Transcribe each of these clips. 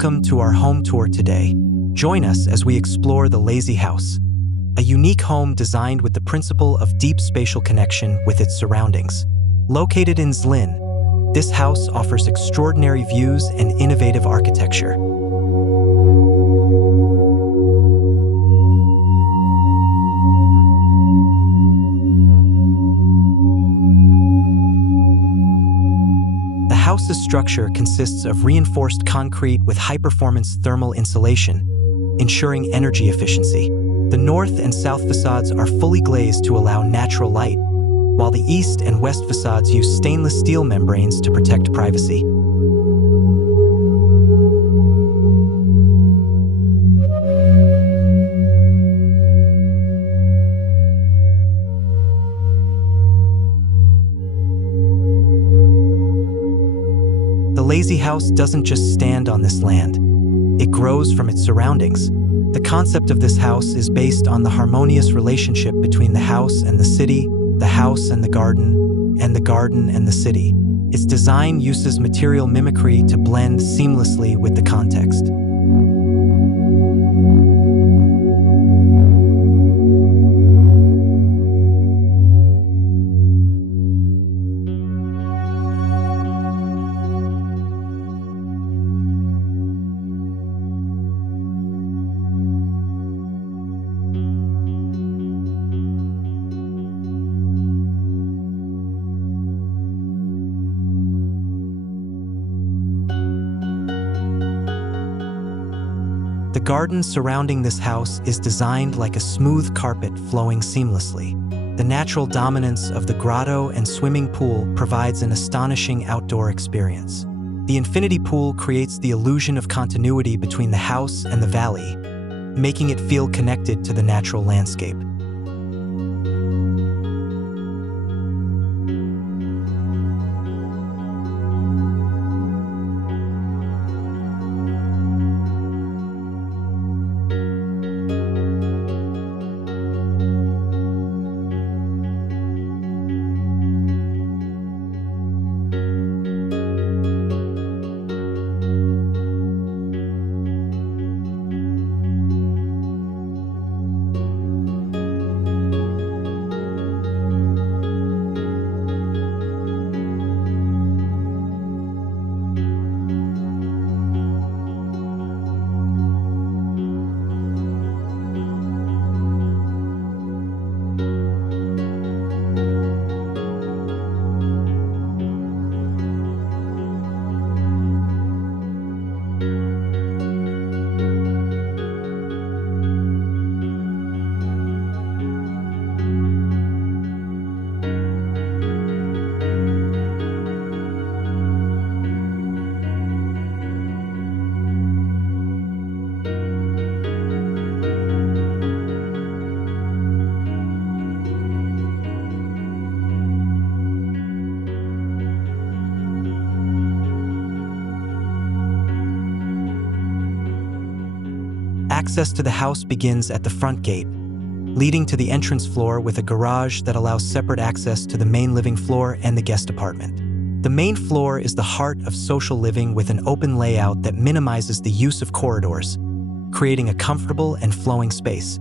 Welcome to our home tour today. Join us as we explore the Lazy House, a unique home designed with the principle of deep spatial connection with its surroundings. Located in Zlín, this house offers extraordinary views and innovative architecture. The house's structure consists of reinforced concrete with high-performance thermal insulation, ensuring energy efficiency. The north and south facades are fully glazed to allow natural light, while the east and west facades use stainless steel membranes to protect privacy. The Lazy House doesn't just stand on this land, it grows from its surroundings. The concept of this house is based on the harmonious relationship between the house and the city, the house and the garden and the city. Its design uses material mimicry to blend seamlessly with the context. The garden surrounding this house is designed like a smooth carpet flowing seamlessly. The natural dominance of the grotto and swimming pool provides an astonishing outdoor experience. The infinity pool creates the illusion of continuity between the house and the valley, making it feel connected to the natural landscape. Access to the house begins at the front gate, leading to the entrance floor with a garage that allows separate access to the main living floor and the guest apartment. The main floor is the heart of social living with an open layout that minimizes the use of corridors, creating a comfortable and flowing space.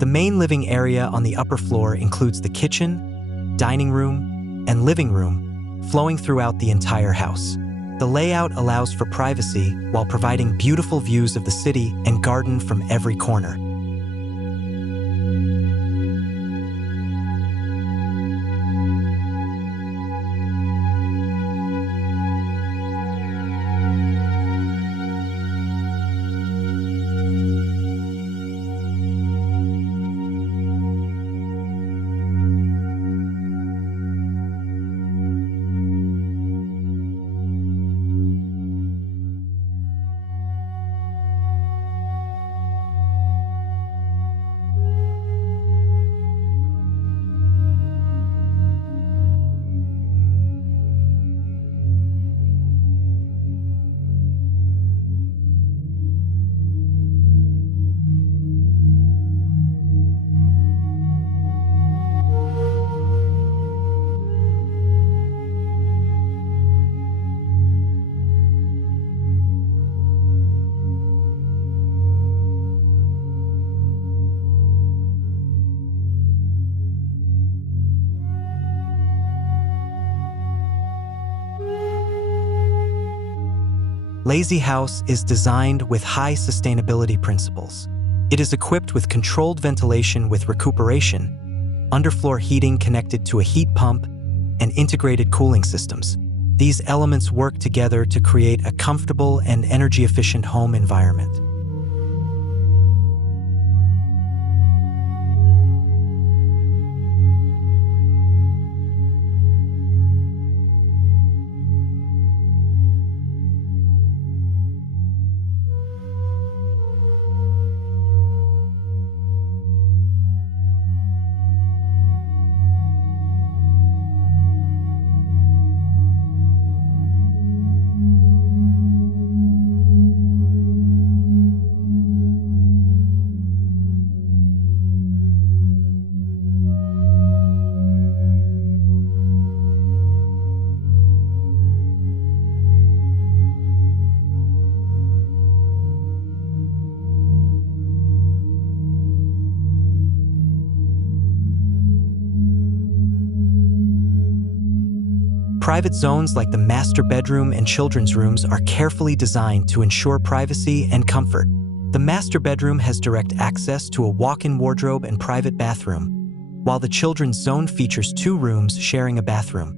The main living area on the upper floor includes the kitchen, dining room, and living room, flowing throughout the entire house. The layout allows for privacy while providing beautiful views of the city and garden from every corner. Lazy House is designed with high sustainability principles. It is equipped with controlled ventilation with recuperation, underfloor heating connected to a heat pump, and integrated cooling systems. These elements work together to create a comfortable and energy-efficient home environment. Private zones like the master bedroom and children's rooms are carefully designed to ensure privacy and comfort. The master bedroom has direct access to a walk-in wardrobe and private bathroom, while the children's zone features 2 rooms sharing a bathroom.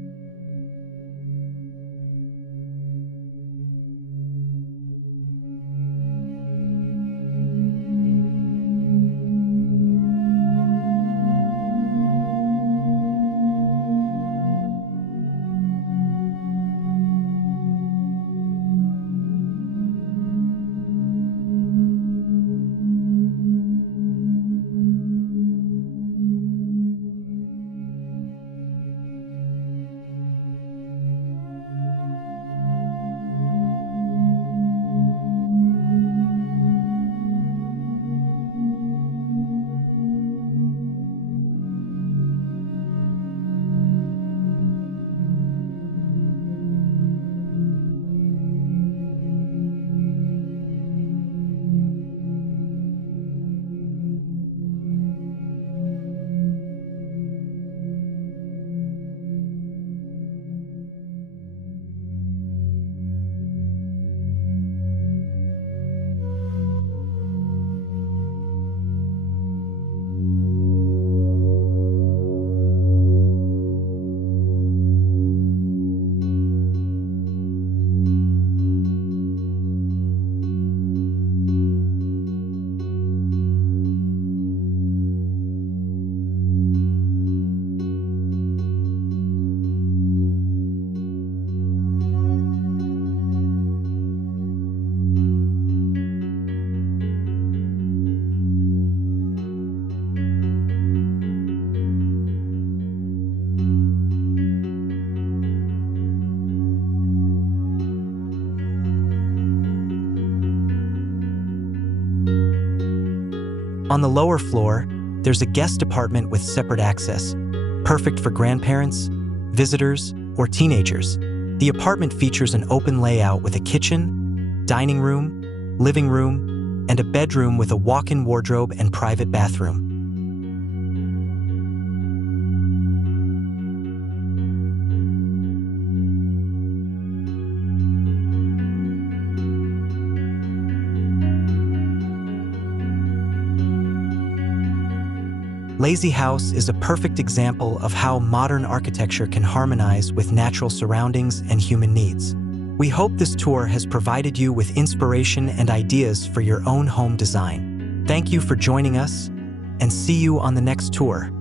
On the lower floor, there's a guest apartment with separate access, perfect for grandparents, visitors, or teenagers. The apartment features an open layout with a kitchen, dining room, living room, and a bedroom with a walk-in wardrobe and private bathroom. Lazy House is a perfect example of how modern architecture can harmonize with natural surroundings and human needs. We hope this tour has provided you with inspiration and ideas for your own home design. Thank you for joining us, and see you on the next tour.